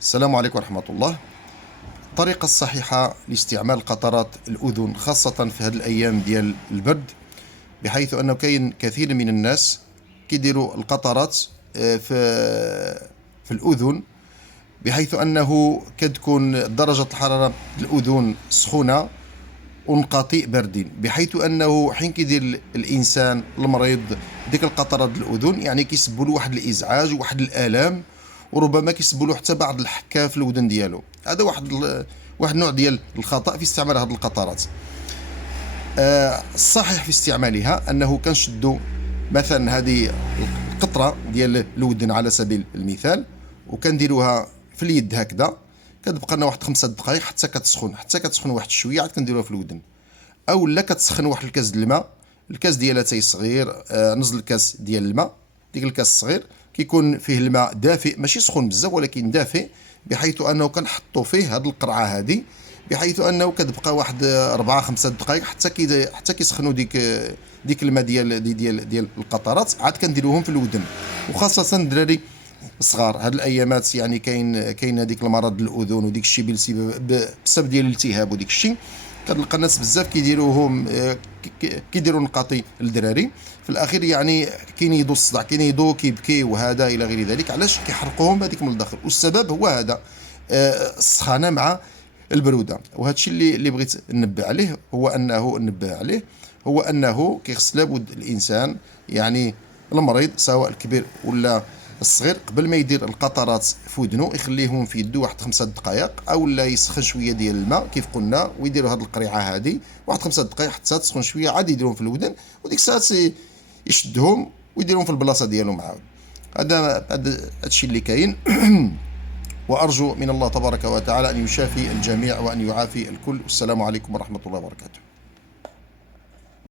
السلام عليكم ورحمة الله. الطريقة الصحيحة لاستعمال قطرات الأذن خاصة في هذه الأيام ديال البرد، بحيث أنه كاين كثير من الناس كيديروا القطرات في الأذن، بحيث أنه كتكون درجة الحرارة الأذن سخونة ونقاطي باردين، بحيث أنه حين كيدير الإنسان المريض ديك القطرات الأذن يعني كيسبب له واحد الإزعاج وواحد الآلام، وربما كيسبب له حتى بعض الحكة في الودن ديالو. هذا واحد النوع ديال الخطأ في استعمال هذه القطرات. الصحيح في استعمالها أنه كنشدوا مثلا هذه القطرة ديال الودن على سبيل المثال، وكنديروها في اليد هكذا، كتبقى لنا واحد 5 دقائق حتى كتسخن واحد شويه، عاد كنديروها في الودن. او لا كتسخن واحد الكاس ديال الماء، الكاس ديالها تاي صغير، نص الكاس ديال الماء. ديك الكاس الصغير كيكون فيه الماء دافئ، ماشي سخون بزاف ولكن دافئ، بحيث انه كنحطوا فيه هذه القرعه هذه، بحيث انه كتبقى واحد 4 5 دقائق حتى كيسخنوا ديك الماء ديال القطرات، عاد كنديروهم في الودن. وخاصه الدراري الصغار هاد الايامات يعني كاين هذيك المرض الاذن وديك الشيء بسبب ديال الالتهاب وديك الشيء، كتلقى الناس بزاف كيديروا نقاطي للدراري في الاخير، يعني كينيضوا الصداع، كينيضوا كيبكي وهذا الى غير ذلك. علاش؟ كيحرقوهم هذيك من الداخل، والسبب هو هذا، السخانه مع البروده. وهذا الشيء اللي بغيت ننبه عليه هو انه كيخص لابد الانسان، يعني المريض سواء الكبير ولا الصغير، قبل ما يدير القطرات في ودنو يخليهم في يدو واحد 5 دقائق، او لا يسخن شويه ديال الماء كيف قلنا، ويديروا هذه القريعه هذه واحد 5 دقائق حتى تسخن شويه، عاد يديرهم في الودن، وديك الساعات يشدهم ويديرهم في البلاصه ديالهم عاود. هذا الشيء اللي كاين. وارجو من الله تبارك وتعالى ان يشافي الجميع وان يعافي الكل. والسلام عليكم ورحمه الله وبركاته.